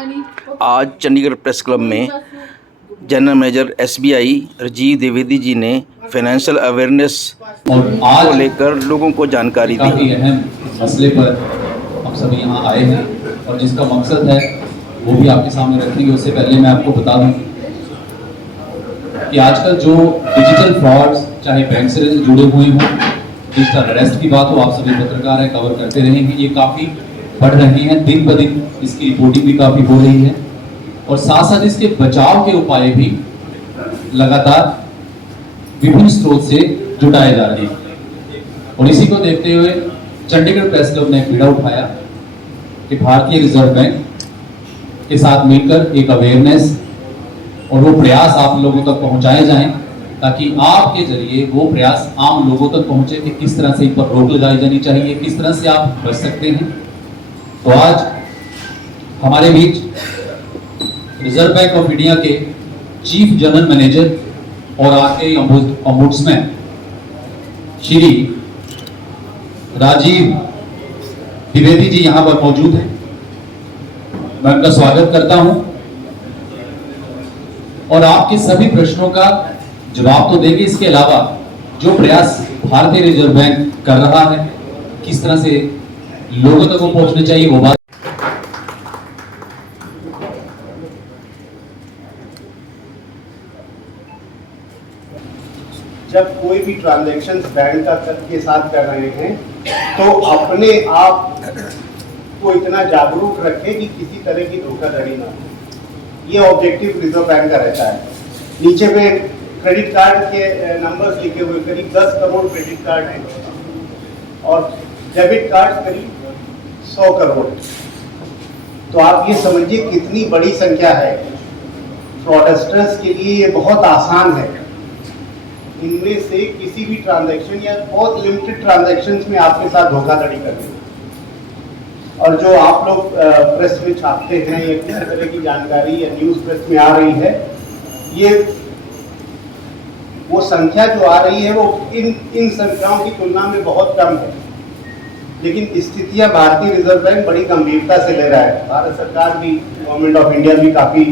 आज Chandigarh press club में general manager SBI Rajiv Dwivedi ji ने फाइनेंशियल अवेयरनेस को लेकर लोगों को जानकारी दी। काफ़ी अहम मसले पर हम सभी यहाँ आए हैं और जिसका मकसद है वो भी आपके सामने रखेंगे। उससे पहले मैं आपको बता दूं कि आजकल जो डिजिटल फ्रॉड्स चाहे बैंक से जुड़े हुए हों, डिजिटल अरेस्ट की बात हो, आप सभी पत्रकार हैं, कवर करते रहेंगे, ये काफ़ी बढ़ रही हैं। दिन ब दिन इसकी रिपोर्टिंग भी काफ़ी हो रही है और साथ साथ इसके बचाव के उपाय भी लगातार विभिन्न स्रोत से जुटाए जा रहे हैं। और इसी को देखते हुए चंडीगढ़ प्रेस क्लब ने बीड़ा उठाया कि भारतीय रिजर्व बैंक के साथ मिलकर एक अवेयरनेस और वो प्रयास आप लोगों तक पहुंचाए जाएं ताकि आपके जरिए वो प्रयास आम लोगों तक पहुंचे कि किस तरह से इन पर रोक लगाई जानी चाहिए, किस तरह से आप बच सकते हैं। तो आज हमारे बीच रिजर्व बैंक ऑफ इंडिया के चीफ जनरल मैनेजर और आपके ओम्बुड्समैन श्री राजीव द्विवेदी जी यहाँ पर मौजूद हैं। मैं उनका स्वागत करता हूं और आपके सभी प्रश्नों का जवाब तो देंगे। इसके अलावा जो प्रयास भारतीय रिजर्व बैंक कर रहा है, किस तरह से लोगों तक वो पहुंचने चाहिए, वो बात। जब कोई भी ट्रांजैक्शन बैंक के साथ कर रहे हैं तो अपने आप को इतना जागरूक रखें कि किसी तरह की धोखाधड़ी ना हो। ये ऑब्जेक्टिव रिजर्व बैंक का रहता है। नीचे में क्रेडिट कार्ड के नंबर्स लिखे हुए, करीब 10 करोड़ क्रेडिट कार्ड हैं और डेबिट कार्ड करीब 100 करोड़। तो आप ये समझिए कितनी बड़ी संख्या है। फ्रॉडस्टर्स के लिए ये बहुत आसान है। इनमें से किसी भी ट्रांजैक्शन या बहुत लिमिटेड ट्रांजैक्शंस में आपके साथ धोखाधड़ी करनी। और जो आप लोग प्रेस में छापते हैं या किसी तरह की जानकारी या न्यूज़ प्रेस में आ रही है, ये वो संख्या जो आ रही है वो इन संख्याओं की तुलना में बहुत कम है। लेकिन स्थितियां भारतीय रिजर्व बैंक बड़ी गंभीरता से ले रहा है। भारत सरकार भी, गवर्नमेंट ऑफ इंडिया भी काफ़ी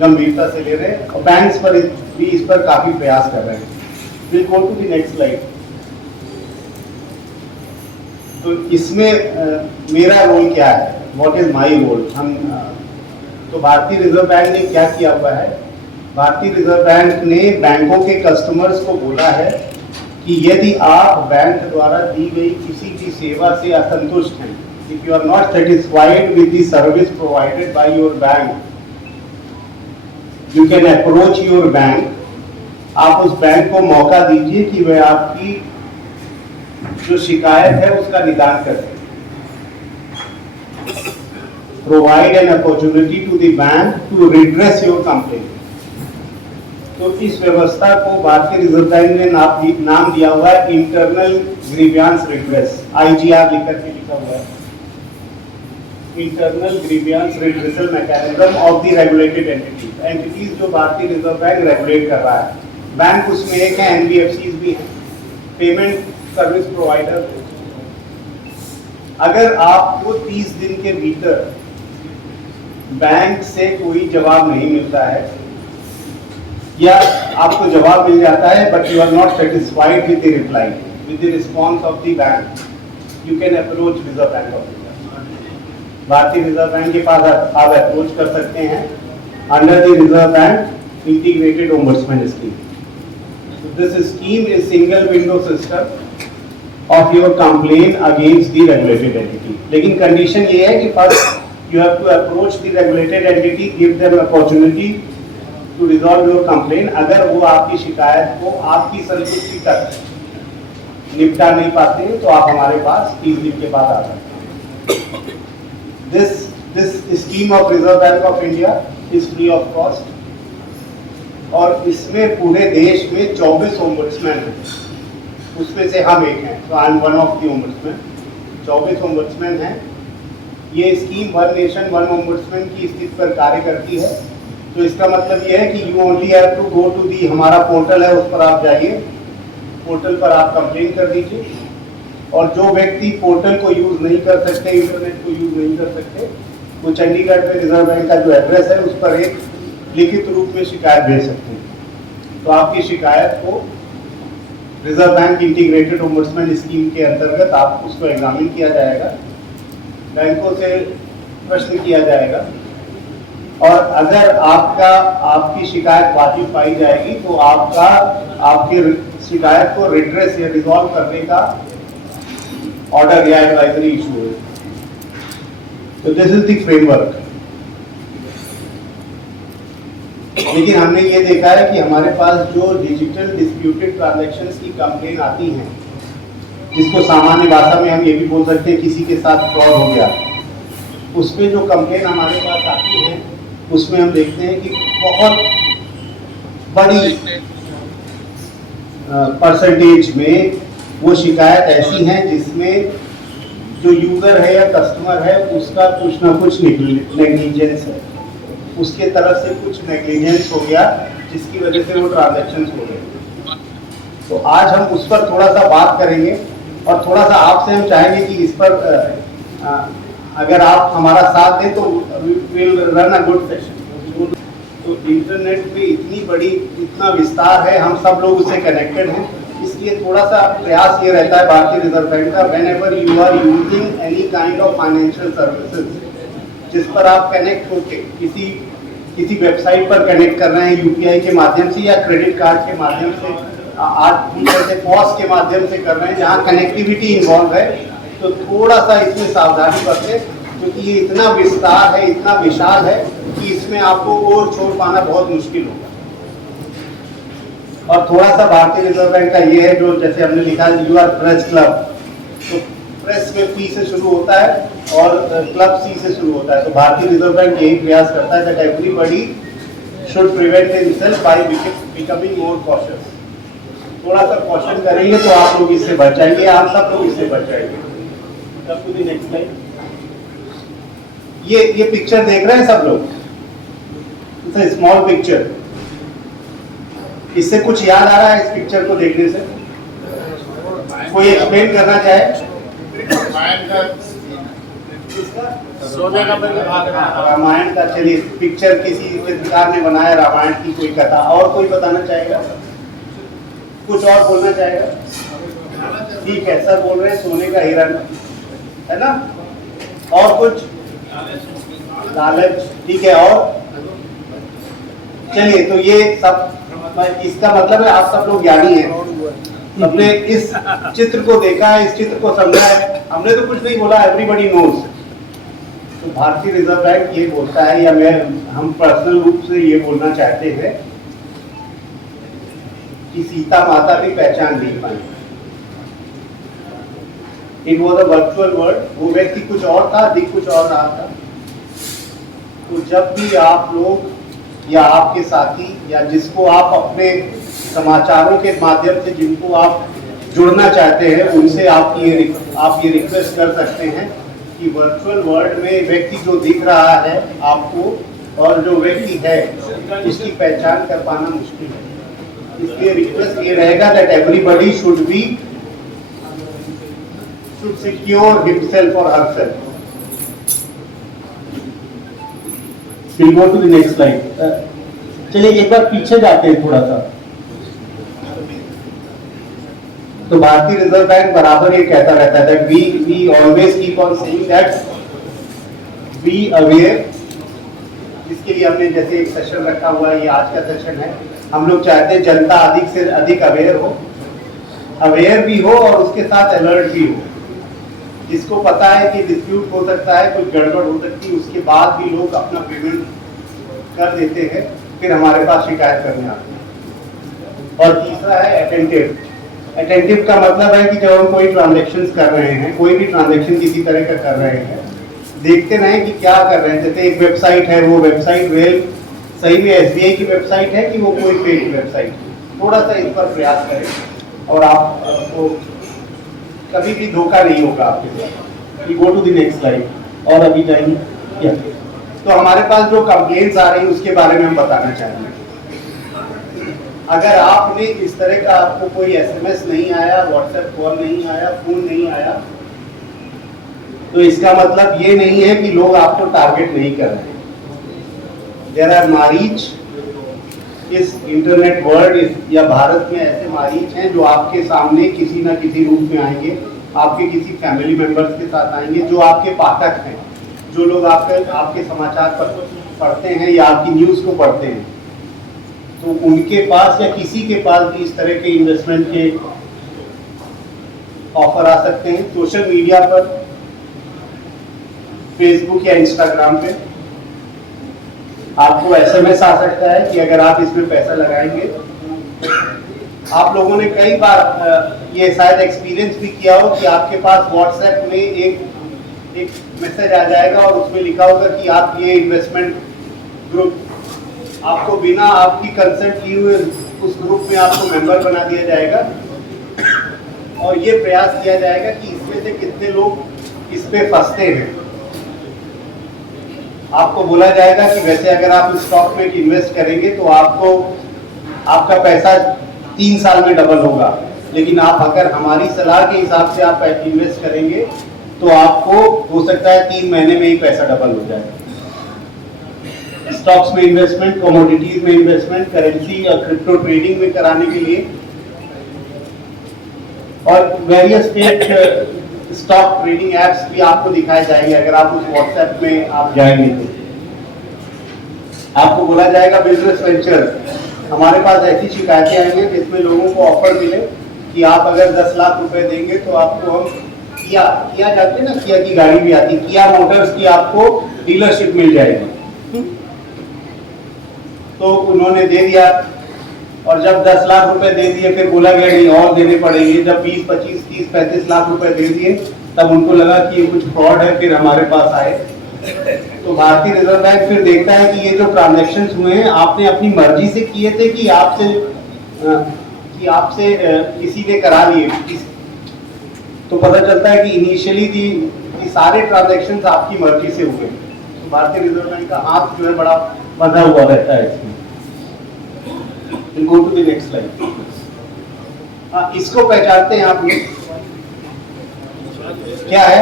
गंभीरता से ले रहे हैं और बैंक्स पर भी इस पर काफ़ी प्रयास कर रहे हैं। Will go to the next slide. तो इसमें मेरा रोल क्या है, व्हाट इज माय रोल। तो भारतीय रिजर्व बैंक ने क्या किया हुआ है, भारतीय रिजर्व बैंक ने बैंकों के कस्टमर्स को बोला है कि यदि आप बैंक द्वारा दी गई किसी भी सेवा से असंतुष्ट हैं, if you are not satisfied with the service provided by your bank, you can approach your bank. आप उस बैंक को मौका दीजिए कि वह आपकी जो शिकायत है उसका निदान कर सके। Provide an opportunity to the bank to redress your complaint. तो इस व्यवस्था को भारतीय रिजर्व बैंक ने नाम दिया हुआ है इंटरनल ग्रीवियंस रिड्रेस, IGR लिखा हुआ है, internal grievance redressal mechanism of the regulated entities जो भारतीय रिजर्व बैंक रेगुलेट कर रहा है। बैंक उसमें एक है, NBFCs भी हैं, पेमेंट सर्विस प्रोवाइडर। अगर आपको 30 दिन के भीतर बैंक से कोई जवाब नहीं मिलता है या आपको जवाब मिल जाता है but you are not satisfied with the reply, with the response of the bank, you can approach Reserve Bank of India. भारतीय रिजर्व बैंक के पास आप अप्रोच कर सकते हैं under the Reserve Bank integrated ombudsman scheme. This scheme is single window system of your complaint against the regulated entity. लेकिन condition ये है कि first you have to approach the regulated entity, give them opportunity to resolve your complaint। अगर वो आपकी शिकायत को आपकी संतुष्टि तक निपटा नहीं पाते हैं तो आप हमारे पास 30 दिन के बाद आ सकते हैं। This scheme of Reserve Bank of India is free of cost और इसमें पूरे देश में 24 ओम्बुड्समैन हैं, उसमें से हम एक हैं। तो I am one of the ombudsman. 24 ombudsman हैं। ये scheme one nation one ombudsman की स्थिति पर कार्य करती है। तो इसका मतलब ये है कि you only have to go to the, हमारा पोर्टल है उस पर आप जाइए, पोर्टल पर आप कंप्लेन कर दीजिए और जो व्यक्ति पोर्टल को यूज़ नहीं कर सकते, इंटरनेट को यूज़ नहीं कर सकते, वो चंडीगढ़ में रिजर्व बैंक का जो एड्रेस है उस पर एक लिखित रूप में शिकायत भेज सकते हैं। तो आपकी शिकायत को reserve Bank integrated ombudsman scheme के अंतर्गत आप उसको एग्जामिन किया जाएगा, बैंकों से प्रश्न किया जाएगा, और अगर आपकी शिकायत वाजिब पाई जाएगी तो आपकी शिकायत को रिड्रेस या रिजॉल्व करने का ऑर्डर या एडवाइजरी इशू है। तो दिस इज द फ्रेमवर्क। लेकिन हमने ये देखा है कि हमारे पास जो डिजिटल डिस्प्यूटेड ट्रांजैक्शंस की कंप्लेन आती हैं, जिसको सामान्य भाषा में हम ये भी बोल सकते हैं किसी के साथ फ्रॉड हो गया, उसमें जो कंप्लेन हमारे पास आती है उसमें हम देखते हैं कि बहुत बड़ी परसेंटेज में वो शिकायत ऐसी हैं जिसमें जो यूज़र है या कस्टमर है उसका कुछ ना कुछ नेग्लिजेंस है, उसके तरफ से कुछ नेग्लिजेंस हो गया जिसकी वजह से वो ट्रांजैक्शंस हो गए। तो आज हम उस पर थोड़ा सा बात करेंगे और थोड़ा सा आपसे हम चाहेंगे कि इस पर अगर आप हमारा साथ दें तो will run a good session. तो इंटरनेट पे इतना विस्तार है, हम सब लोग उससे कनेक्टेड हैं, इसलिए थोड़ा सा प्रयास ये रहता है भारतीय रिजर्व बैंक का, whenever you are using any kind of financial services जिस पर आप कनेक्ट होके किसी वेबसाइट पर कनेक्ट कर रहे हैं यूपीआई के माध्यम से या क्रेडिट कार्ड के माध्यम से, आज जैसे पॉस के माध्यम से कर रहे हैं जहाँ कनेक्टिविटी इन्वॉल्व है, तो थोड़ा सा इसमें सावधानी बरतें, क्योंकि ये इतना विस्तार है, इतना विशाल है कि इसमें आपको और छोड़ पाना बहुत मुश्किल होगा। और थोड़ा सा भारतीय रिजर्व बैंक का ये है, जो जैसे हमने लिखा है यू आर प्रेस क्लब, तो प्रेस में पी से शुरू होता है और क्लब सी से शुरू होता है। तो भारतीय रिजर्व बैंक यही प्रयास करता है that everybody should prevent himself by becoming more cautious. थोड़ा सा कॉशन करेंगे तो आप लोग इससे बच जाएंगे, आप सब लोग इससे बच जाएंगे। Next slide. ये पिक्चर देख रहे हैं सब लोग, इट्स अ स्मॉल पिक्चर। इससे कुछ याद आ रहा है इस पिक्चर को देखने से? कोई एक्सप्लेन करना चाहे? रामायण का, चलिए पिक्चर किसी चित्रकार ने बनाया रामायण की कोई कथा, और कोई बताना चाहेगा? कुछ और बोलना चाहेगा? ठीक है, सर बोल रहे हैं सोने का हिरण, है ना? और कुछ? लालच, ठीक है। और चलिए, तो ये सब, इसका मतलब है आप सब लोग ज्ञानी हैं, हमने इस चित्र को देखा है, इस चित्र को समझा है, हमने तो कुछ नहीं बोला, एवरीबॉडी नोज। तो भारतीय रिजर्व बैंक ये बोलता है, या हम पर्सनल रूप से ये बोलना चाहते हैं कि सीता माता भी पहचान नहीं पाई। It was a virtual world, वो व्यक्ति कुछ और था, दिख कुछ और रहा था। तो जब भी आप लोग या आपके साथी या जिसको आप अपने समाचारों के माध्यम से जिनको आप जुड़ना चाहते हैं, उनसे आप ये रिक्वेस्ट कर सकते हैं कि वर्चुअल वर्ल्ड में व्यक्ति जो दिख रहा है आपको और जो व्यक्ति है उसकी पहचान कर पाना मुश्किल है। इसलिए रिक्वेस्ट ये रहेगा that everybody should secure himself और herself. We'll go to the next slide. चलिए एक बार पीछे जाते हैं थोड़ा सा। तो भारतीय रिजर्व बैंक बराबर ये कहता रहता है that we always keep on saying that be aware। इसके लिए हमने जैसे एक सेशन रखा हुआ है, ये आज का सेशन है। हम लोग चाहते हैं जनता अधिक से अधिक अवेयर भी हो और उसके साथ अलर्ट भी हो। जिसको पता है कि डिस्प्यूट हो सकता है, कुछ गड़बड़ हो सकती है, उसके बाद भी लोग अपना पेमेंट कर देते हैं, फिर हमारे पास शिकायत करने आते हैं। और तीसरा है अटेंटिव। अटेंटिव का मतलब है कि जब हम कोई ट्रांजेक्शन कर रहे हैं, कोई भी ट्रांजेक्शन किसी तरह का कर रहे हैं, देखते रहें कि क्या कर रहे हैं। जैसे एक वेबसाइट है, वो वेबसाइट रियल सही में एसबीआई की वेबसाइट है कि वो कोई फेक वेबसाइट है। थोड़ा सा इस पर प्रयास करें और आपको कभी भी धोखा नहीं होगा आपके साथ। Go to the next slide. और अभी जाएंगे, तो हमारे पास जो कंप्लेंट्स आ रही है उसके बारे में हम बताना चाहेंगे। अगर आपने इस तरह का, आपको कोई एसएमएस नहीं आया, व्हाट्सएप कॉल नहीं आया, फोन नहीं आया, तो इसका मतलब ये नहीं है कि लोग आपको टारगेट नहीं कर रहे हैं। देयर आर मारीच इस इंटरनेट वर्ल्ड या भारत में ऐसे मारीच हैं जो आपके सामने किसी ना किसी रूप में आएंगे, आपके किसी फैमिली मेंबर्स के साथ आएंगे, जो आपके पाठक हैं, जो लोग आपके समाचार पढ़ते हैं या आपकी न्यूज़ को पढ़ते हैं, तो उनके पास या किसी के पास भी इस तरह के इन्वेस्टमेंट के ऑफर आ सकते हैं। सोशल मीडिया पर, फेसबुक या इंस्टाग्राम पे आपको एसएमएस आ सकता है कि अगर आप इसमें पैसा लगाएंगे। आप लोगों ने कई बार ये शायद एक्सपीरियंस भी किया हो कि आपके पास व्हाट्सएप में एक मैसेज आ जाएगा और उसमें लिखा होगा कि आप ये इन्वेस्टमेंट ग्रुप, आपको बिना आपकी कंसेंट लिए हुए उस ग्रुप में आपको मेंबर बना दिया जाएगा और ये प्रयास किया जाएगा कि इसमें से कितने लोग इस पे फंसते हैं। आपको बोला जाएगा कि वैसे अगर आप इस स्टॉक में इन्वेस्ट करेंगे तो आपको आपका पैसा 3 साल में डबल होगा, लेकिन आप अगर हमारी सलाह के हिसाब से आप इन्वेस्ट करेंगे तो आपको हो सकता है 3 महीने में ही पैसा डबल हो जाए। स्टॉक्स में इन्वेस्टमेंट, कमोडिटीज में इन्वेस्टमेंट, करेंसी या क्रिप्टो ट्रेडिंग में कराने के लिए और various fake stock trading apps भी आपको दिखाए जाएंगे। अगर आप उस व्हाट्सएप में आप जाएंगे तो आपको बोला जाएगा बिजनेस वेंचर। हमारे पास ऐसी शिकायतें आई हैं जिसमें लोगों को ऑफर मिले कि आप अगर 10 लाख रुपए देंगे तो आपको हम किया जाते हैं ना, किया की गाड़ी भी आती, किया मोटर्स की आपको डीलरशिप मिल जाएगी। तो उन्होंने दे दिया और जब 10 लाख रुपए दे दिए फिर बोला गया नहीं और देने पड़ेंगे। जब 20, 25, 30, 35 लाख रुपए दे दिए तब उनको लगा कि ये कुछ फ्रॉड है, फिर हमारे पास आए। तो भारतीय रिजर्व बैंक फिर देखता है कि ये जो ट्रांजैक्शंस हुए हैं आपने अपनी मर्जी से किए थे कि आपसे किसी ने करा लिए। तो पता चलता है कि इनिशियली सारे ट्रांजैक्शंस आपकी मर्जी से हुए। तो भारतीय रिजर्व बैंक का हाथ जो है बड़ा बंधा हुआ रहता है इसमें। We'll go to the next slide. इसको पहचानते हैं आप लोग, क्या है?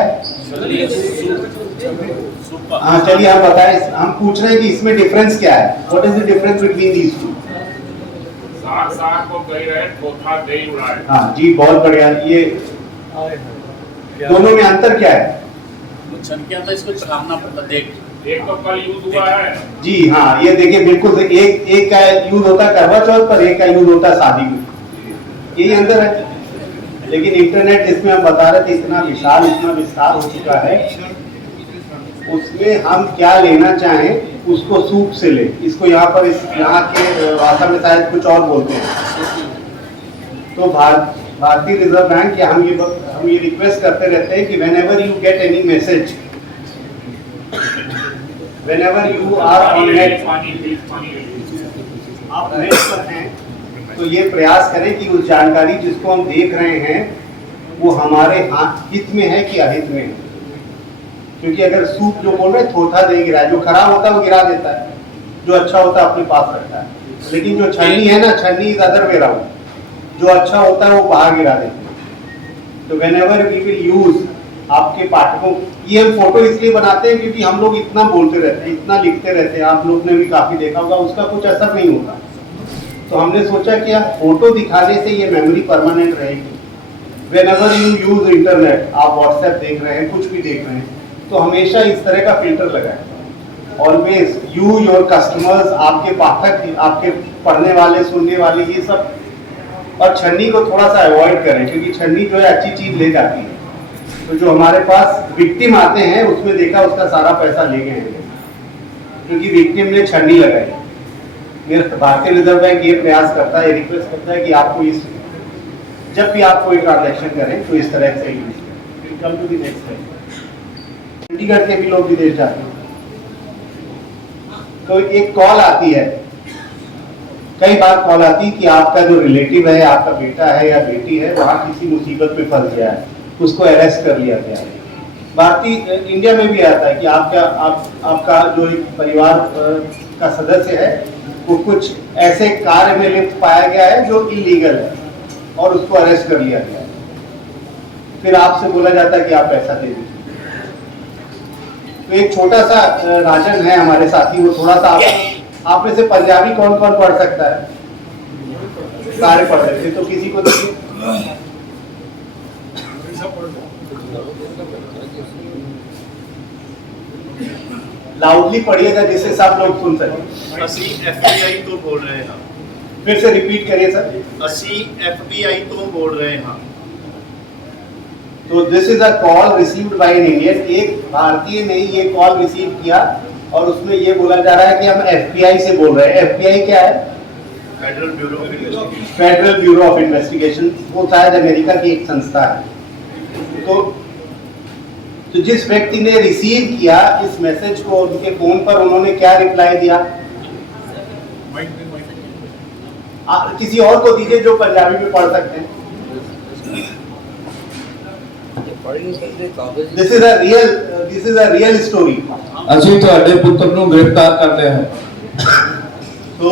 हाँ चलिए हम बताएं, हम पूछ रहे हैं कि इसमें डिफरेंस क्या है? What is the difference between these two? साग को कह रहे चौथा दे उड़ाए। हाँ जी बहुत बढ़िया। ये दोनों में अंतर क्या है? छनकिया था इसको छानना पड़ता, देख एक तो कल यूज हुआ है जी हाँ, ये देखिए बिल्कुल एक का यूज होता है करवा चौथ पर, एक का यूज होता है शादी में, यही अंदर है। लेकिन इंटरनेट जिसमें हम बता रहे थे इतना विस्तार हो चुका है, उसमें हम क्या लेना चाहें उसको सूप से ले। इसको यहाँ पर यहाँ के भाषा में शायद कुछ और बोलते हैं। तो भारतीय रिजर्व बैंक या हम ये रिक्वेस्ट करते रहते हैं कि whenever you get any message, whenever you are on net, आप नेट पर हैं तो ये प्रयास करें कि उस जानकारी जिसको हम देख रहे हैं वो हमारे हित में है कि अहित में है। क्योंकि अगर सूप जो बोल रहे हैं थोथा दे गिरा, जो खराब होता है वो गिरा देता है, जो अच्छा होता है अपने पास रखता है। लेकिन जो छन्नी है ना, छन्नी इज अदर वे राउंड, जो अच्छा होता है वो बाहर गिरा देते हैं। तो whenever we will use, आपके पाठकों, ये हम फोटो इसलिए बनाते हैं क्योंकि हम लोग इतना बोलते रहते हैं, इतना लिखते रहते हैं, आप लोग ने भी काफी देखा होगा, उसका कुछ असर नहीं होता। तो हमने सोचा कि आप फोटो दिखाने से ये मेमोरी परमानेंट रहेगी। whenever you use इंटरनेट, आप व्हाट्सएप देख रहे हैं, कुछ भी देख रहे हैं, तो हमेशा इस तरह का फिल्टर लगाएं। ऑलवेज यू, योर कस्टमर्स, आपके पाठक, आपके पढ़ने वाले, सुनने वाले, ये सब। और छन्नी को थोड़ा सा अवॉइड करें क्योंकि छन्नी जो है अच्छी चीज ले जाती है। तो जो हमारे पास विक्टिम आते हैं उसमें देखा उसका सारा पैसा ले गए हैं क्योंकि विक्टिम ने छन्नी लगाई। मेरा भारतीय रिजर्व बैंक ये प्रयास करता है, रिक्वेस्ट करता है कि आपको इस जब भी आप कोई ट्रांजैक्शन करें तो इस तरह से यूज करें। Come to the next slide. Chandigarh के भी लोग विदेश जाते हैं तो एक कॉल आती है, कई बार कॉल आती है कि आपका जो रिलेटिव है, आपका बेटा है या बेटी है, वहाँ किसी मुसीबत में फंस गया है, उसको अरेस्ट कर लिया गया है। भारतीय इंडिया में भी आता है कि आपका जो एक परिवार का सदस्य है वो कुछ ऐसे कार्य में लिप्त पाया गया है जो इलीगल है और उसको अरेस्ट कर लिया गया है। फिर आपसे बोला जाता है कि आप पैसा दे दीजिए। तो एक छोटा सा राजन है हमारे साथी, वो थोड़ा सा आप में से पंजाबी कौन कौन पढ़ सकता है? सारे पढ़ सकते, तो किसी को देखिए। लाउडली पढ़िएगा जिससे सब लोग सुन सकें। ਅਸੀਂ FBI ਤੋਂ ਬੋਲ ਰਹੇ ਹਾਂ। फिर से रिपीट करिए सर। ਅਸੀਂ FBI ਤੋਂ ਬੋਲ ਰਹੇ ਹਾਂ। तो this is a call received by an Indian. एक भारतीय ने ये कॉल रिसीव किया और उसमें ये बोला जा रहा है कि हम FBI से बोल रहे हैं। FBI क्या है? Federal bureau of investigation. Federal bureau of investigation, वो शायद अमेरिका की एक संस्था है। तो जिस व्यक्ति ने रिसीव किया इस मैसेज को, उनके फोन पर उन्होंने क्या रिप्लाई दिया? किसी और को दीजिए जो पंजाबी में पढ़ सकते हैं। This is a real story. ਅਸੀਂ ਤੁਹਾਡੇ ਪੁੱਤਰ ਨੂੰ ਗ੍ਰਿਫਤਾਰ ਕਰ ਲਿਆ ਹੈ। तो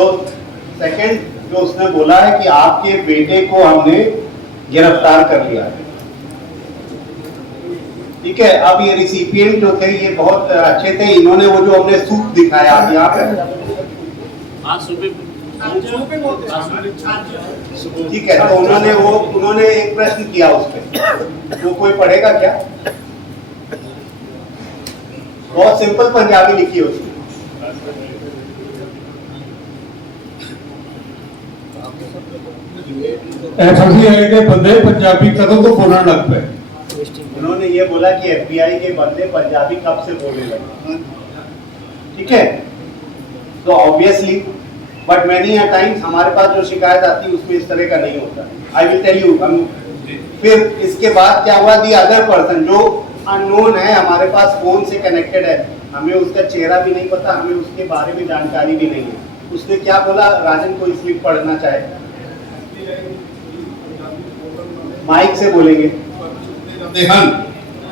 सेकंड जो उसने बोला है कि आपके बेटे को हमने गिरफ्तार कर लिया है। ठीक है, अब ये रिसिपिएंट जो थे ये बहुत अच्छे थे। इन्होंने वो जो हमने सूप दिखाया यहाँ पे, हाँ सुबह ठीक है, तो उन्होंने एक प्रश्न किया उस पे, वो कोई पढ़ेगा क्या? बहुत सिंपल पंजाबी लिखी है उसमें। FBI के बंदे पंजाबी कदों तो बोलने लग पे। उन्होंने ये बोला कि FBI के बंदे पंजाबी कब से बोलने लगे। ठीक है, तो obviously but many a times हमारे पास जो शिकायत आती है उसमें इस तरह का नहीं होता। I will tell you. फिर इसके बाद क्या हुआ? दी अदर पर्सन जो अननोन है, हमारे पास फोन से कनेक्टेड है, हमें उसका चेहरा भी नहीं पता, हमें उसके बारे में जानकारी भी नहीं है। उसने क्या बोला? राजन को स्लिप पढ़ना चाहे माइक से बोलेंगे।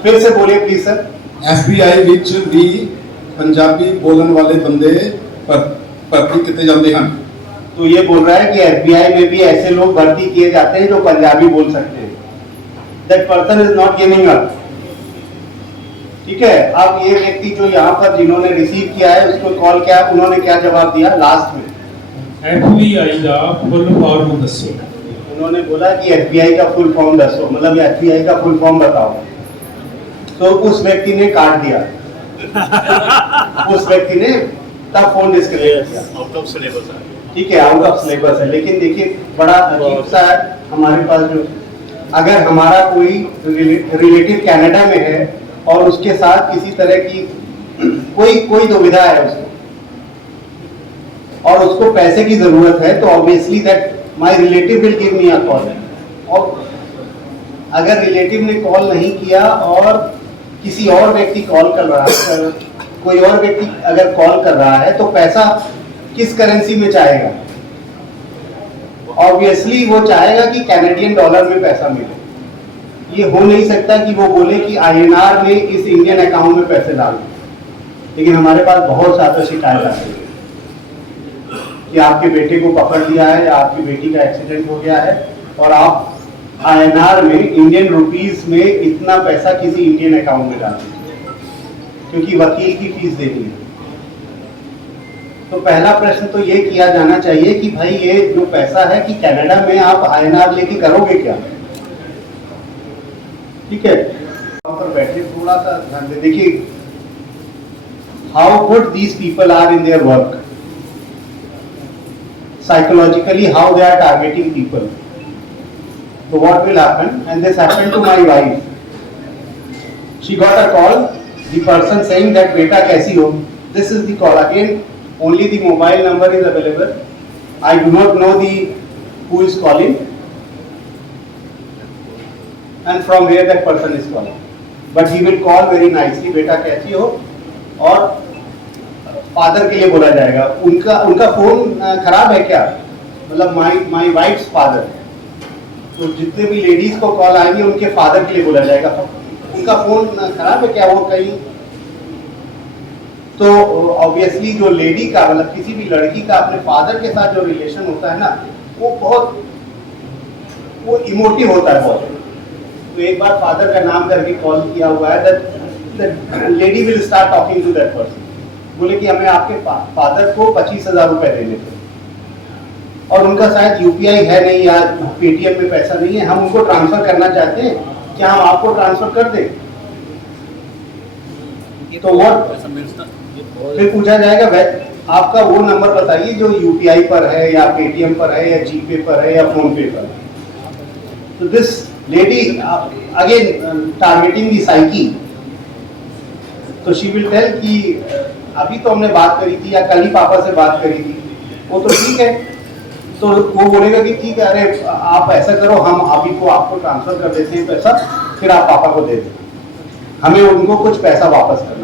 फिर से बोलिए प्लीज सर। FBI ਵਿੱਚ ਵੀ ਪੰਜਾਬੀ ਬੋਲਣ ਵਾਲੇ ਬੰਦੇ ਭਰਤੀ ਕੀਤੇ ਜਾਂਦੇ ਹਨ। तो ये बोल रहा है कि FBI में भी ऐसे लोग भर्ती किए जाते हैं जो पंजाबी बोल सकते हैं। That person is not giving up। ठीक है, अब ये व्यक्ति जो यहाँ पर जिन्होंने रिसीव किया है उसको कॉल किया, उन्होंने क्या जवाब दिया लास्ट में? FBI ਦਾ ਫੁੱਲ ਫਾਰਮ ਦੱਸੋ। उन्होंने बोला कि FBI का फुल फॉर्म दसो, मतलब FBI का फुल फॉर्म बताओ। तो उस व्यक्ति ने काट दिया। उस व्यक्ति ने तब फोन डिस्कनेक्ट किया। आउट ऑफ सिलेबस है। ठीक है, आउट ऑफ सिलेबस है। लेकिन देखिए बड़ा अजीब सा है हमारे पास, जो अगर हमारा कोई रिलेटिव कनाडा में है और उसके साथ किसी तरह की कोई दुविधा है उसको और उसको पैसे की जरूरत है, तो obviously that my relative will give me a call. और अगर रिलेटिव ने कॉल नहीं किया और किसी और व्यक्ति कॉल कर रहा है, कोई और व्यक्ति अगर कॉल कर रहा है, तो पैसा किस करेंसी में चाहेगा? ऑब्वियसली वो चाहेगा कि कैनेडियन डॉलर में पैसा मिले। ये हो नहीं सकता कि वो बोले कि INR में इस इंडियन अकाउंट में पैसे डाल। लेकिन हमारे पास बहुत ज्यादा शिकायत आती है कि आपके बेटे को पकड़ लिया है या आपकी बेटी का एक्सीडेंट हो गया है और आप INR में, इंडियन रुपीस में इतना पैसा किसी इंडियन अकाउंट में डाल दीजिए क्योंकि वकील की फीस देनी है। तो पहला प्रश्न तो ये किया जाना चाहिए कि भाई ये जो पैसा है कि कनाडा में आप INR लेके करोगे क्या? ठीक है, वहां पर बैठे थोड़ा सा ध्यान दे। देखिए how good these people are in their work, psychologically how they are targeting people. So what will happen? And this happened to my wife. She got a call, the person saying that beta kaisi ho? This is the call. Again, only the mobile number is available. I do not know who is calling and from where that person is calling. But he will call very nicely, beta kaisi ho? और father के लिए बोला जाएगा। उनका phone खराब है क्या? मतलब my wife's father। तो जितने भी लेडीज को कॉल आएंगे उनके फादर के लिए बोला जाएगा। उनका फोन खराब है क्या, वो कहीं? तो ऑब्वियसली जो लेडी का, मतलब किसी भी लड़की का अपने फादर के साथ जो रिलेशन होता है ना, वो इमोटिव होता है बहुत। तो एक बार फादर का नाम करके कॉल किया हुआ है, that lady will start talking to that person, बोले कि हमें आपके फादर को 25,000 रुपए देने थे और उनका शायद यूपीआई है नहीं या पेटीएम में पैसा नहीं है, हम उनको ट्रांसफर करना चाहते हैं, क्या हम आपको ट्रांसफर कर दें? तो वो फिर पूछा जाएगा आपका वो नंबर बताइए जो यूपीआई पर है या पेटीएम पर है या जीपे पर है या फोन पे पर है। तो this lady again targeting the psyche, तो शी विल टेल कि अभी तो हमने बात करी थी या कल ही पापा से बात करी थी, वो तो ठीक है। तो वो बोलेगा कि ठीक है, अरे आप ऐसा करो, हम अभी को आपको ट्रांसफर कर देते हैं पैसा, फिर आप पापा को दे दें, हमें उनको कुछ पैसा वापस करना है।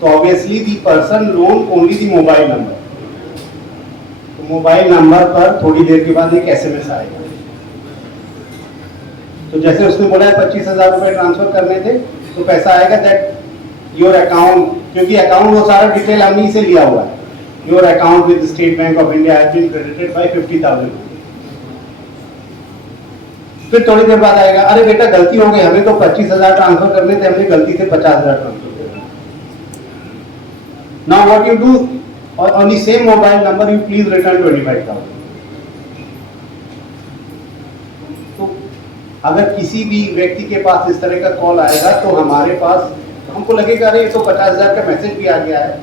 तो obviously the person loan only the mobile number, तो मोबाइल नंबर पर थोड़ी देर के बाद एक एसएमएस आएगा। तो जैसे उसने बोला है 25,000 रुपए ट्रांसफर करने थे, तो पैसा आएगा दैट योर अकाउंट, क्योंकि अकाउंट वो सारा डिटेल हमने से लिया हुआ है, your account with State Bank of India has been credited by 50,000। फिर थोड़ी देर बाद आएगा, अरे बेटा गलती हो गई, हमें तो 25,000 ट्रांसफर करने थे, हमने गलती से 50,000 ट्रांसफर कर दिया। Now what you do, on the same mobile number you please return 25,000। तो अगर किसी भी व्यक्ति के पास इस तरह का कॉल आएगा तो हमारे पास, हमको लगेगा अरे ये तो 50,000 का मैसेज भी आ गया है,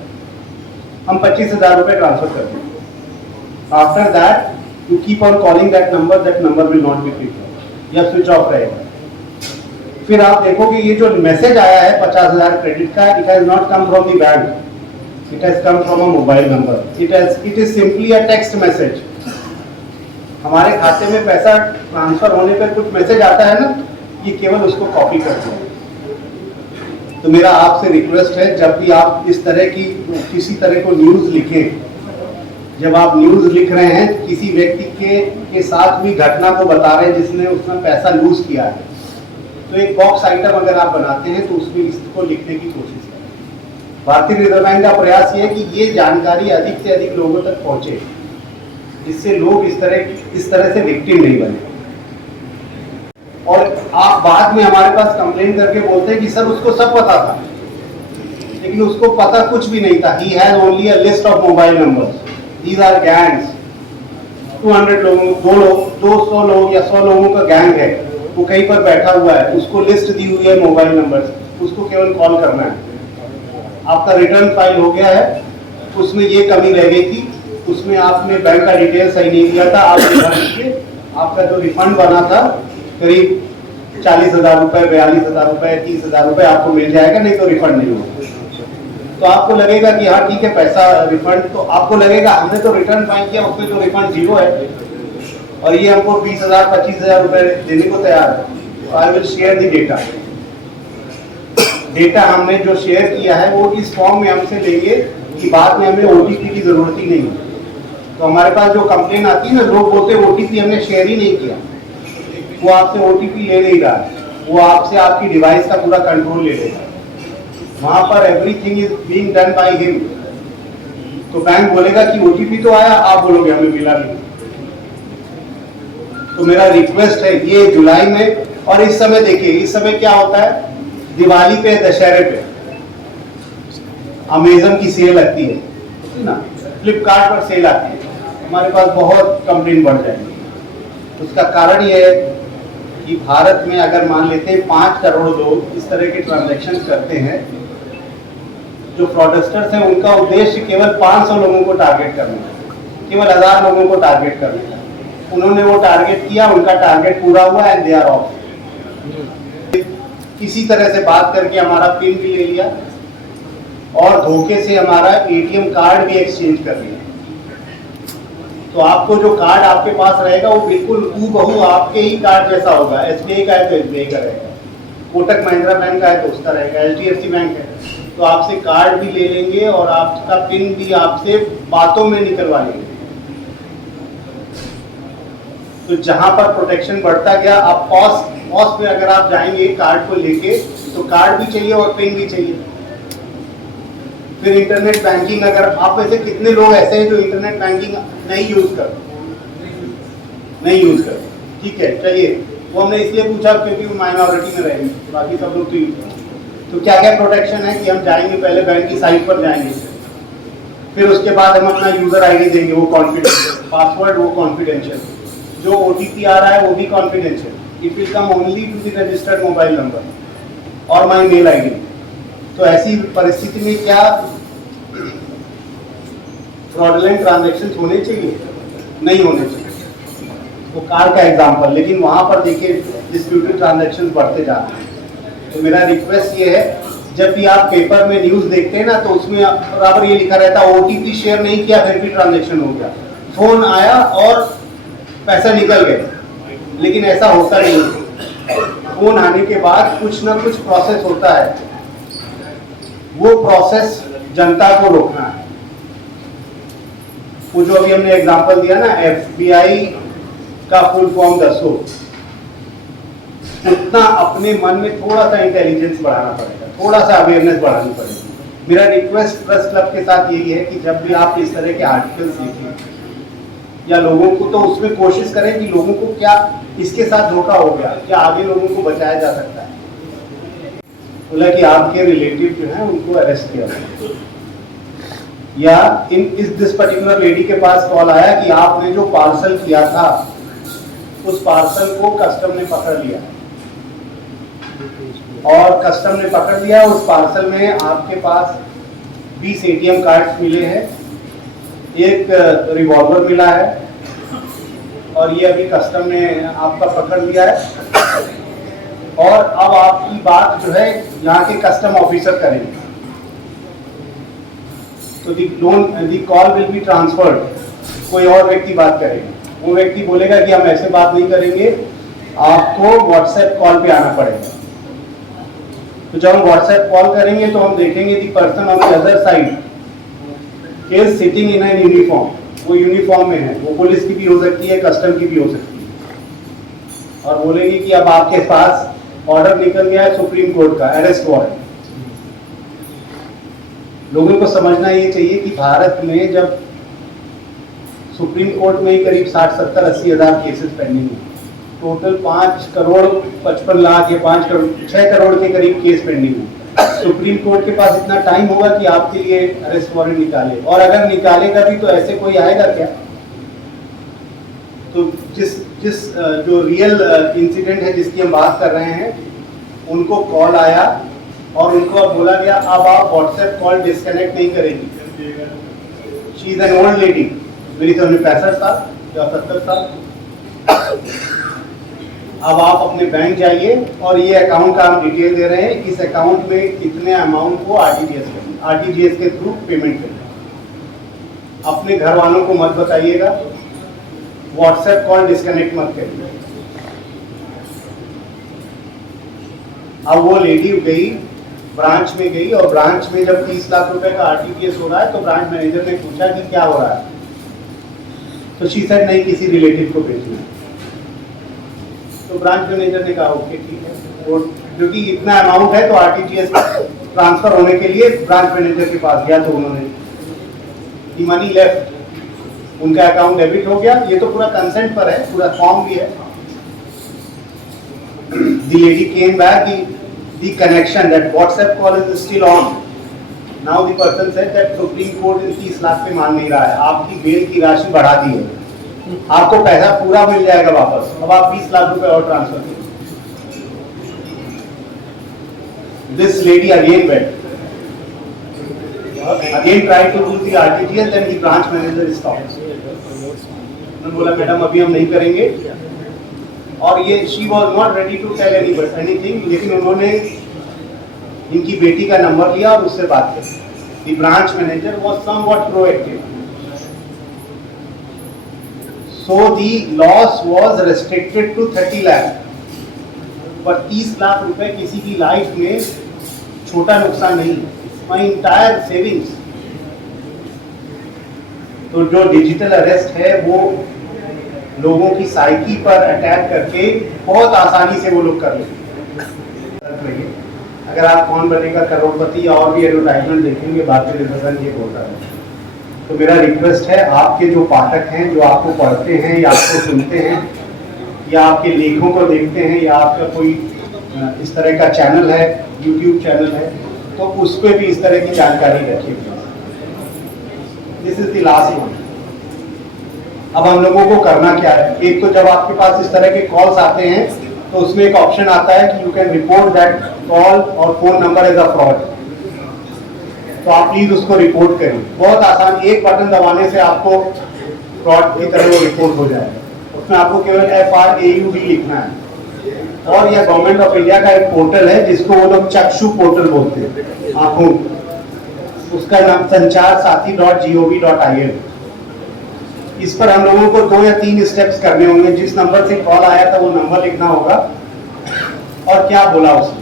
हम 25,000 रुपए ट्रांसफर कर देंगे। After that you keep on calling that number will not be picked या स्विच ऑफ रहेगा। फिर आप देखोगे ये जो मैसेज आया है 50,000 क्रेडिट का, it has not come from the bank, it has come from a mobile number, it is simply a text message. हमारे खाते में पैसा ट्रांसफर होने पर कुछ मैसेज आता है ना, ये केवल उसको कॉपी करते हैं। तो मेरा आपसे रिक्वेस्ट है, जब भी आप इस तरह की किसी तरह को न्यूज़ लिखें, जब आप न्यूज़ लिख रहे हैं किसी व्यक्ति के साथ भी घटना को बता रहे हैं जिसने उसमें पैसा लूज किया है, तो एक बॉक्स आइटम अगर आप बनाते हैं तो उसमें इसको लिखने की कोशिश करें। भारतीय रिजर्व बैंक का प्रयास ये है कि ये जानकारी अधिक से अधिक लोगों तक पहुंचे, जिससे लोग इस तरह से विक्टिम नहीं बने। और आप बाद में हमारे पास कंप्लेन करके बोलते हैं कि सर उसको सब पता था, लेकिन उसको पता कुछ भी नहीं था। He has only a list of mobile numbers, these are gangs. 200 लोगों, 200 लोग या 100 लोगों का गैंग है, वो कहीं पर बैठा हुआ है, उसको लिस्ट दी हुई है मोबाइल नंबर्स, उसको केवल कॉल करना है। आपका रिटर्न फाइल हो गया है, उसमें ये कमी रह गई थी, उसमें आपने बैंक का डिटेल सही नहीं दिया था, आप रिफंड कीजिए। आपका जो रिफंड बना था करीब 40,000 रुपए, 42,000 रुपए, 30,000 रुपए आपको मिल जाएगा, नहीं तो रिफंड नहीं होगा। तो आपको लगेगा कि हाँ ठीक है, पैसा रिफंड, तो आपको लगेगा हमने तो रिटर्न फाइल किया, उसमें तो रिफंड 0 है और ये हमको 20,000 25,000 रुपए देने को तैयार है। I will share the data. Data हमने जो शेयर किया है वो इस फॉर्म में हमसे लेंगे कि बाद में हमें ओटीपी की जरूरत ही नहीं है। तो हमारे पास जो कंप्लेन आती है ना, लोग बोलते हैं ओटीपी हमने शेयर ही नहीं किया, वो आपसे ओटीपी ले नहीं रहा है, वो आपसे आपकी डिवाइस का पूरा कंट्रोल ले लेगा। वहां पर everything is being done by him. तो बैंक बोलेगा कि ओटीपी तो आया, आप बोलोगे हमें मिला नहीं। तो मेरा रिक्वेस्ट है, ये जुलाई में, और इस समय देखिए, इस समय क्या होता है, दिवाली पे, दशहरे पे अमेजन की सेल लगती है ना, फ्लिपकार्ट पर सेल आती है, हमारे पास बहुत कंप्लेन बढ़ जाएगी। उसका कारण ये है कि भारत में अगर मान लेते हैं 5 करोड़ लोग इस तरह के ट्रांजैक्शन करते हैं, जो फ्रॉडस्टर्स हैं उनका उद्देश्य केवल 500 लोगों को टारगेट करना है, केवल 1000 लोगों को टारगेट करना है। उन्होंने वो टारगेट किया, उनका टारगेट पूरा हुआ एंड दे आर ऑफ। किसी तरह से बात करके हमारा पिन भी ले लिया और धोखे से हमारा एटीएम कार्ड भी एक्सचेंज कर लिया। तो आपको जो कार्ड आपके पास रहेगा वो बिल्कुल हूबहू आपके ही कार्ड जैसा होगा। एसबीआई का है तो एसबीआई का रहेगा, कोटक महिंद्रा बैंक का है तो उसका रहेगा, एचडीएफसी बैंक है तो आपसे कार्ड भी ले लेंगे और आपका पिन भी आपसे बातों में निकलवा लेंगे। तो जहां पर प्रोटेक्शन बढ़ता गया, आप पॉस पे अगर आप जाएंगे कार्ड को लेके, तो कार्ड भी चाहिए और पिन भी चाहिए। फिर इंटरनेट बैंकिंग, अगर आप वैसे कितने लोग ऐसे हैं जो इंटरनेट बैंकिंग नहीं यूज करते, ठीक है, चलिए, वो हमने इसलिए पूछा क्योंकि वो माइनॉरिटी में रहेंगे, बाकी सब लोग तो यूज करते। तो क्या क्या प्रोटेक्शन है कि हम जाएंगे, पहले बैंक की साइट पर जाएंगे, फिर उसके बाद हम अपना यूजर आईडी देंगे, वो कॉन्फिडेंशियल, पासवर्ड वो कॉन्फिडेंशियल, जो ओटीपी आ रहा है वो भी confidential, it will come only to the registered mobile number और माई मेल आईडी। तो ऐसी परिस्थिति में क्या फ्रॉडुलेंट ट्रांजैक्शंस होने चाहिए? नहीं होने चाहिए। वो कार का एग्जांपल, लेकिन वहां पर देखिए डिस्प्यूटेड ट्रांजैक्शंस बढ़ते जा रहे हैं। तो मेरा रिक्वेस्ट ये है, जब भी आप पेपर में न्यूज़ देखते हैं ना, तो उसमें बराबर ये लिखा रहता है ओटीपी शेयर नहीं किया फिर भी ट्रांजैक्शन हो गया, फोन आया और पैसा निकल गया, लेकिन ऐसा होता नहीं। फोन आने के बाद कुछ ना कुछ प्रोसेस होता है, वो प्रोसेस जनता को रोकना है। वो जो अभी हमने एग्जांपल दिया ना, एफबीआई का फुल फॉर्म दसो, उतना अपने मन में थोड़ा सा इंटेलिजेंस बढ़ाना पड़ेगा, थोड़ा सा अवेयरनेस बढ़ानी पड़ेगी। मेरा रिक्वेस्ट प्रेस क्लब के साथ यही है कि जब भी आप इस तरह के आर्टिकल्स लिखें या लोगों को, तो उसमें कोशिश करें कि लोगों को क्या इसके साथ धोखा हो गया, क्या आगे लोगों को बचाया जा सकता है। बोला कि आपके रिलेटिव जो है उनको अरेस्ट किया, या दिस पर्टिकुलर लेडी के पास कॉल आया कि आपने जो पार्सल किया था उस पार्सल को कस्टम ने पकड़ लिया, और कस्टम ने पकड़ लिया, उस पार्सल में आपके पास 20 एटीएम कार्ड्स मिले हैं, एक रिवॉल्वर मिला है, और ये अभी कस्टम ने आपका पकड़ लिया है, और अब आपकी बात जो है यहाँ के कस्टम ऑफिसर करेंगे। तो दी कॉल विल बी ट्रांसफर्ड, कोई और व्यक्ति बात करेगा, वो व्यक्ति बोलेगा कि हम ऐसे बात नहीं करेंगे, आपको व्हाट्सएप कॉल पे आना पड़ेगा। तो जब हम व्हाट्सएप कॉल करेंगे तो हम देखेंगे the person on the other side is sitting in an uniform, वो यूनिफॉर्म में है, वो पुलिस की भी हो सकती है, कस्टम की भी हो सकती है, और बोलेंगे कि अब आपके पास ऑर्डर निकल गया है सुप्रीम कोर्ट का, अरेस्ट वारंट। लोगों को समझना ये चाहिए कि भारत में जब सुप्रीम कोर्ट में ही करीब 60, 70, 80 हज़ार केसेस पेंडिंग है, टोटल 5 करोड़ 55 लाख या 5 करोड़ 6 करोड़ के करीब केस पेंडिंग है, सुप्रीम कोर्ट के पास इतना टाइम होगा कि आपके लिए अरेस्ट वारंट निकाले, और अगर निकालेगा भी तो ऐसे कोई आएगा क्या? तो जिस जो रियल इंसिडेंट है जिसकी हम बात कर रहे हैं, उनको कॉल आया और उनको अब बोला गया अब आप व्हाट्सएप कॉल डिस्कनेक्ट नहीं करेंगी। She is an old lady, मेरी तो 65 साल या 70 साल। अब आप अपने बैंक जाइए और ये अकाउंट का हम डिटेल दे रहे हैं, इस अकाउंट में इतने अमाउंट को आरटीजीएस के थ्रू पेमेंट करें। अपने घर वालों को मत बताइएगा, व्हाट्सएप कॉल डिस्कनेक्ट मत करिए। अब वो लेडी गई, ब्रांच में गई, और ब्रांच में जब 30 लाख रुपए का आरटीजीएस हो रहा है तो ब्रांच मैनेजर ने पूछा कि क्या हो रहा है, तो शी सेड नहीं, किसी रिलेटिव को भेजना है। तो ब्रांच मैनेजर ने कहा ओके ठीक है, और क्योंकि इतना अमाउंट है तो आरटीजीएस ट्रांसफर होने के लिए ब्रांच मैनेजर के पास गया, तो उन्होंने मनी लेफ्ट, उनका अकाउंट डेबिट हो गया। ये तो पूरा कंसेंट पर है, पूरा फॉर्म भी है। The lady came back, the connection that WhatsApp call is still on. Now the person said that Supreme Court 30 lakh पे मान नहीं रहा है, आपकी बेल की राशि बढ़ा दी है, आपको पैसा पूरा मिल जाएगा वापस, अब आप 20 लाख रुपए और ट्रांसफर करें। This lady again went, again tried to do the RTGS, then the branch manager stopped. उन्होंने बोला मैडम अभी हम नहीं करेंगे, और ये she was not ready to tell anything, लेकिन उन्होंने इनकी बेटी का नंबर लिया और उससे बात की। The branch manager was somewhat proactive, so the loss was restricted to 30 lakh, पर 30 लाख रुपए किसी की लाइफ में छोटा नुकसान नहीं, माई इंटायर सेविंग्स। तो जो डिजिटल अरेस्ट है वो लोगों की साइकी पर अटैक करके बहुत आसानी से वो लोग कर लेते। अगर आप कौन बनेगा करोड़पति और भी एडवर्टाइजमेंट देखेंगे, बाकी रिप्रेजेंट ये होता है। तो मेरा रिक्वेस्ट है, आपके जो पाठक हैं, जो आपको पढ़ते हैं या आपको सुनते हैं या आपके लेखों को देखते हैं या आपका कोई इस तरह का चैनल है, यूट्यूब चैनल है, तो उस पर भी इस तरह की जानकारी रखी हुई है। This is the last one. अब हम लोगों को करना क्या है, एक तो जब आपके पास इस तरह के कॉल्स आते हैं तो उसमें एक ऑप्शन आता है कि you can report that call और phone number as a fraud. तो आप प्लीज उसको रिपोर्ट करिए, बहुत आसान, एक बटन दबाने से आपको फ्रॉड की तरह वो रिपोर्ट हो जाएगा। उसमें आपको केवल FRAUD लिखना है। और यह गवर्नमेंट ऑफ इंडिया का एक पोर्टल है जिसको वो लोग चक्षु पोर्टल बोलते हैं, आंखों, उसका नाम sanchar-sathi.gov.in। इस पर हम लोगों को 2 या 3 स्टेप्स करने होंगे। जिस नंबर से कॉल आया था वो नंबर लिखना होगा और क्या बोला उसने।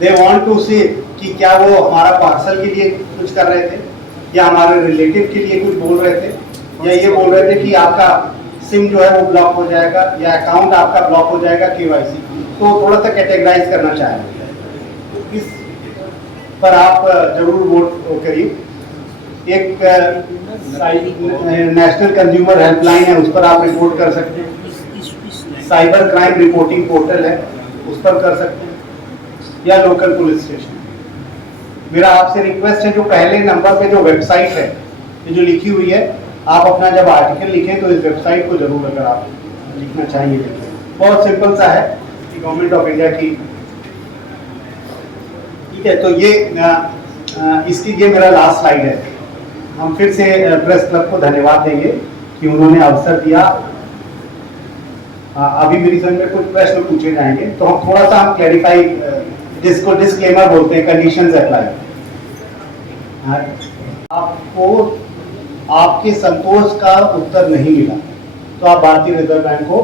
दे वांट टू से कि क्या वो हमारा पार्सल के लिए कुछ कर रहे थे, या हमारे रिलेटिव के लिए कुछ बोल रहे थे, या ये बोल रहे थे कि आपका सिम जो है वो ब्लॉक हो जाएगा या अकाउंट आपका ब्लॉक हो जाएगा KYC। तो थोड़ा सा कैटेगराइज करना चाहेंगे, इस पर आप जरूर वोट करिए। एक नेशनल कंज्यूमर हेल्पलाइन है, उस पर आप रिपोर्ट कर सकते हैं। साइबर क्राइम रिपोर्टिंग पोर्टल है, उस पर कर सकते हैं, या लोकल पुलिस स्टेशन। मेरा आपसे रिक्वेस्ट है, जो पहले नंबर पे जो वेबसाइट है ये जो लिखी हुई है, आप अपना जब आर्टिकल लिखें तो इस वेबसाइट को जरूर, अगर आप लिखना चाहिए, बहुत सिंपल सा है कि गवर्नमेंट ऑफ इंडिया की, ठीक है। तो ये इसकी ये मेरा लास्ट स्लाइड है। हम फिर से प्रेस क्लब को धन्यवाद देंगे कि उन्होंने अवसर दिया। अभी मेरी समझ में कुछ प्रश्न पूछे जाएंगे, तो हम थोड़ा सा हम क्लैरिफाई, जिसको डिस्क्लेमर बोलते हैं, कंडीशंस अप्लाई। आपको आपके संतोष का उत्तर नहीं मिला तो आप भारतीय रिजर्व बैंक को,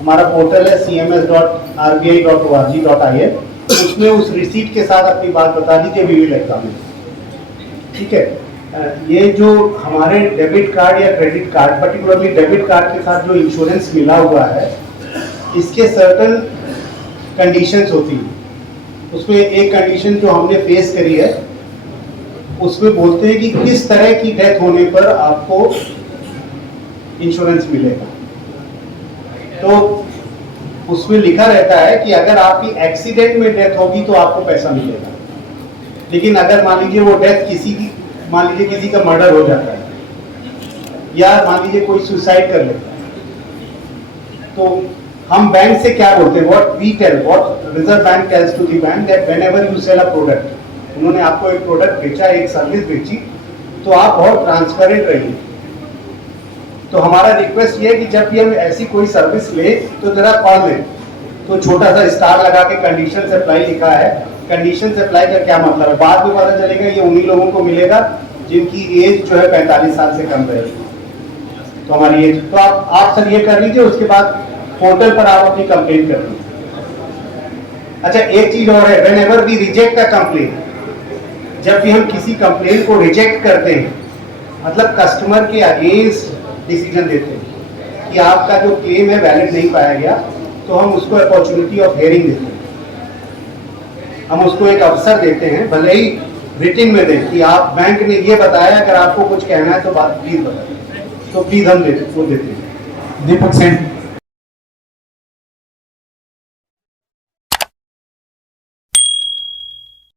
हमारा पोर्टल है cms.rbi.org.in, उसमें उस रिसीट के साथ अपनी बात बता दीजिए, वी विल एग्जामिन। ठीक है। ये जो हमारे डेबिट कार्ड या credit card, particularly debit card के साथ जो इंश्योरेंस मिला हुआ है, इसके सर्टन कंडीशंस होती हैं। उसमें एक कंडीशन जो हमने फेस करी है, उसमें बोलते हैं कि किस तरह की डेथ होने पर आपको इंश्योरेंस मिलेगा। तो उसमें लिखा रहता है कि अगर आपकी एक्सीडेंट में डेथ होगी तो आपको पैसा मिलेगा, लेकिन अगर मान लीजिए वो डेथ किसी की, मान लीजिए किसी का मर्डर हो जाता है, या मान लीजिए कोई सुसाइड कर लेता है, तो हम बैंक से क्या बोलते हैं, what we tell, what Reserve Bank tells to the bank, that whenever you sell a product, उन्होंने आपको एक प्रोडक्ट बेचा, एक सर्विस बेची, तो आप बहुत ट्रांसपेरेंट रहिए। तो हमारा रिक्वेस्ट ये है कि जब भी हम ऐसी कोई सर्विस ले तो जरा कॉल लें, तो छोटा सा स्टार लगा के कंडीशन अप्लाई लिखा है। कंडीशन अप्लाई का क्या मतलब है, बाद में पता चलेगा ये उन्हीं लोगों को मिलेगा जिनकी एज जो है 45 साल से कम रहेगी। तो हमारी एज, तो आप सर ये कर लीजिए, उसके बाद पोर्टल पर आप अपनी कंप्लेंट कर लीजिए। अच्छा, एक चीज और है, whenever we reject a complaint, जब भी हम किसी कंप्लेंट को रिजेक्ट करते हैं, मतलब कस्टमर के अगेंस्ट डिसीजन देते हैं कि आपका जो क्लेम है वैलिड नहीं पाया गया, तो हम उसको अपॉर्चुनिटी ऑफ हियरिंग देते हैं, हम उसको एक अवसर देते हैं, भले ही रिटिन में दें कि आप, बैंक ने ये बताया, अगर आपको कुछ कहना है तो बात प्लीज बताइए, तो प्लीज हम वो देते हैं। दीपक सेन।